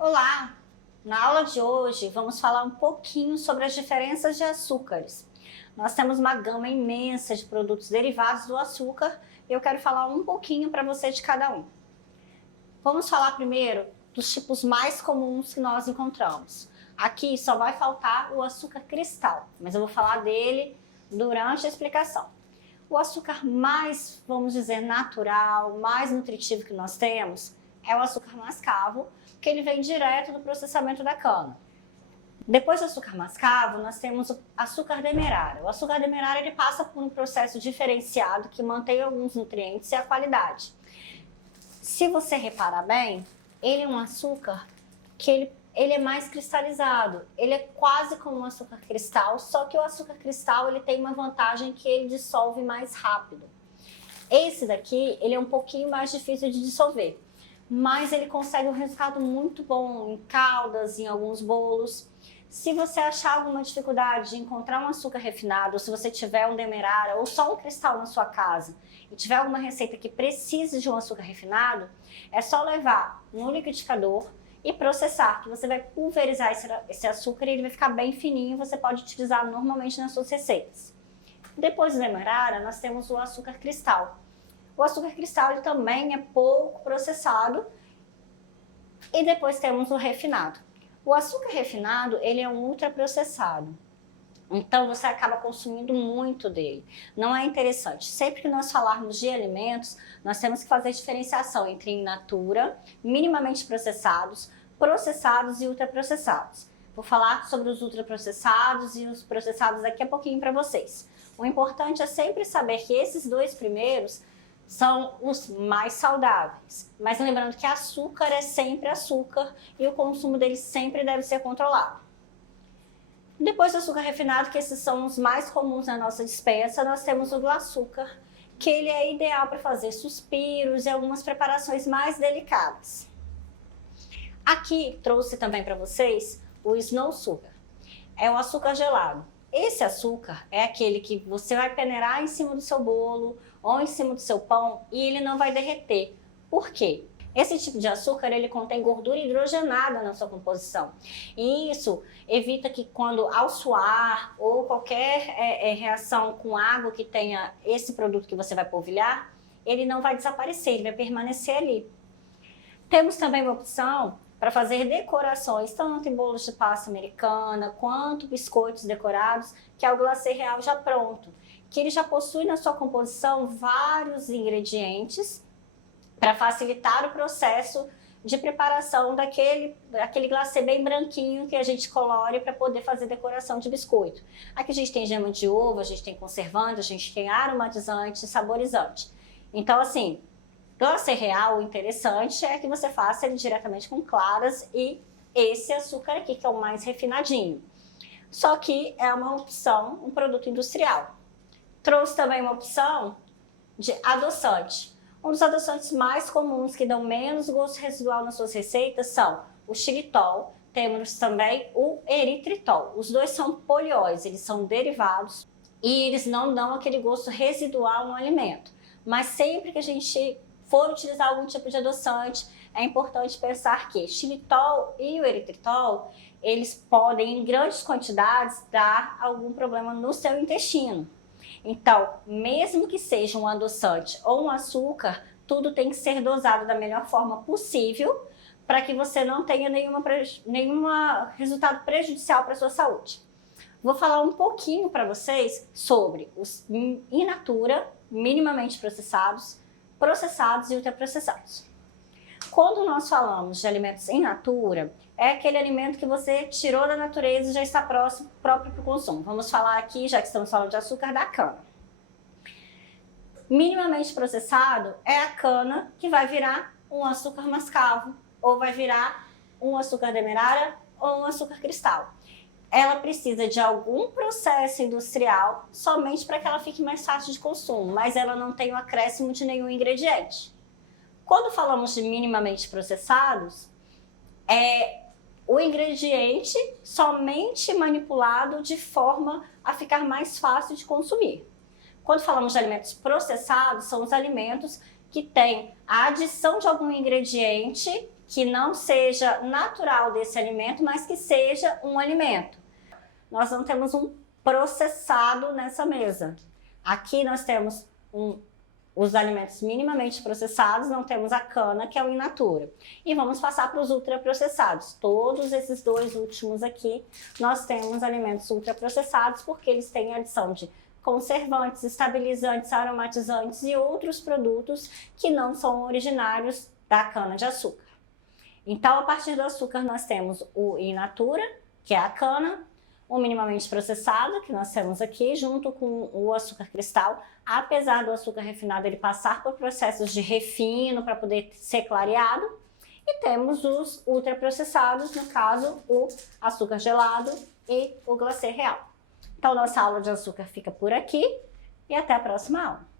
Olá! Na aula de hoje vamos falar um pouquinho sobre as diferenças de açúcares. Nós temos uma gama imensa de produtos derivados do açúcar e eu quero falar um pouquinho para você de cada um. Vamos falar primeiro dos tipos mais comuns que nós encontramos. Aqui só vai faltar o açúcar cristal, mas eu vou falar dele durante a explicação. O açúcar mais, vamos dizer, natural, mais nutritivo que nós temos é o açúcar mascavo, que ele vem direto do processamento da cana. Depois do açúcar mascavo, nós temos o açúcar demerara. O açúcar demerara ele passa por um processo diferenciado que mantém alguns nutrientes e a qualidade. Se você reparar bem, ele é um açúcar que ele é mais cristalizado. Ele é quase como um açúcar cristal, só que o açúcar cristal ele tem uma vantagem que ele dissolve mais rápido. Esse daqui ele é um pouquinho mais difícil de dissolver, mas ele consegue um resultado muito bom em caldas, em alguns bolos. Se você achar alguma dificuldade de encontrar um açúcar refinado, ou se você tiver um demerara ou só um cristal na sua casa e tiver alguma receita que precise de um açúcar refinado, é só levar no liquidificador e processar, que você vai pulverizar esse açúcar e ele vai ficar bem fininho e você pode utilizar normalmente nas suas receitas. Depois do demerara, nós temos o açúcar cristal. O açúcar cristal ele também é pouco processado e depois temos o refinado. O açúcar refinado ele é um ultraprocessado, então você acaba consumindo muito dele. Não é interessante. Sempre que nós falarmos de alimentos, nós temos que fazer diferenciação entre in natura, minimamente processados, processados e ultraprocessados. Vou falar sobre os ultraprocessados e os processados daqui a pouquinho para vocês. O importante é sempre saber que esses dois primeiros são os mais saudáveis. Mas lembrando que açúcar é sempre açúcar e o consumo dele sempre deve ser controlado. Depois do açúcar refinado, que esses são os mais comuns na nossa despensa, nós temos o açúcar, que ele é ideal para fazer suspiros e algumas preparações mais delicadas. Aqui trouxe também para vocês o Snow Sugar. É o açúcar gelado. Esse açúcar é aquele que você vai peneirar em cima do seu bolo ou em cima do seu pão e ele não vai derreter. Por quê? Esse tipo de açúcar ele contém gordura hidrogenada na sua composição. E isso evita que quando ao suar ou qualquer reação com água que tenha esse produto que você vai polvilhar, ele não vai desaparecer, ele vai permanecer ali. Temos também uma opção para fazer decorações, tanto em bolos de pasta americana, quanto biscoitos decorados, que é o glacê real já pronto, que ele já possui na sua composição vários ingredientes para facilitar o processo de preparação daquele glacê bem branquinho que a gente colore para poder fazer decoração de biscoito. Aqui a gente tem gema de ovo, a gente tem conservante, a gente tem aromatizante, saborizante. Então assim, glacê real, o interessante é que você faça ele diretamente com claras e esse açúcar aqui, que é o mais refinadinho. Só que é uma opção, um produto industrial. Trouxe também uma opção de adoçante. Um dos adoçantes mais comuns que dão menos gosto residual nas suas receitas são o xilitol, temos também o eritritol. Os dois são polióis, eles são derivados e eles não dão aquele gosto residual no alimento. Mas sempre que a gente for utilizar algum tipo de adoçante, é importante pensar que xilitol e o eritritol, eles podem, em grandes quantidades, dar algum problema no seu intestino. Então, mesmo que seja um adoçante ou um açúcar, tudo tem que ser dosado da melhor forma possível para que você não tenha nenhum resultado prejudicial para a sua saúde. Vou falar um pouquinho para vocês sobre os in natura, minimamente processados, processados e ultraprocessados. Quando nós falamos de alimentos in natura, é aquele alimento que você tirou da natureza e já está próprio para o consumo. Vamos falar aqui, já que estamos falando de açúcar, da cana. Minimamente processado é a cana que vai virar um açúcar mascavo, ou vai virar um açúcar demerara ou um açúcar cristal. Ela precisa de algum processo industrial somente para que ela fique mais fácil de consumo, mas ela não tem o acréscimo de nenhum ingrediente. Quando falamos de minimamente processados, é o ingrediente somente manipulado de forma a ficar mais fácil de consumir. Quando falamos de alimentos processados, são os alimentos que têm a adição de algum ingrediente que não seja natural desse alimento, mas que seja um alimento. Nós não temos um processado nessa mesa. Aqui nós temos os alimentos minimamente processados, não temos a cana, que é o in natura. E vamos passar para os ultraprocessados. Todos esses dois últimos aqui, nós temos alimentos ultraprocessados porque eles têm adição de conservantes, estabilizantes, aromatizantes e outros produtos que não são originários da cana-de-açúcar. Então, a partir do açúcar, nós temos o in natura, que é a cana, o minimamente processado, que nós temos aqui, junto com o açúcar cristal. Apesar do açúcar refinado ele passar por processos de refino para poder ser clareado. E temos os ultraprocessados, no caso, o açúcar gelado e o glacê real. Então, nossa aula de açúcar fica por aqui e até a próxima aula.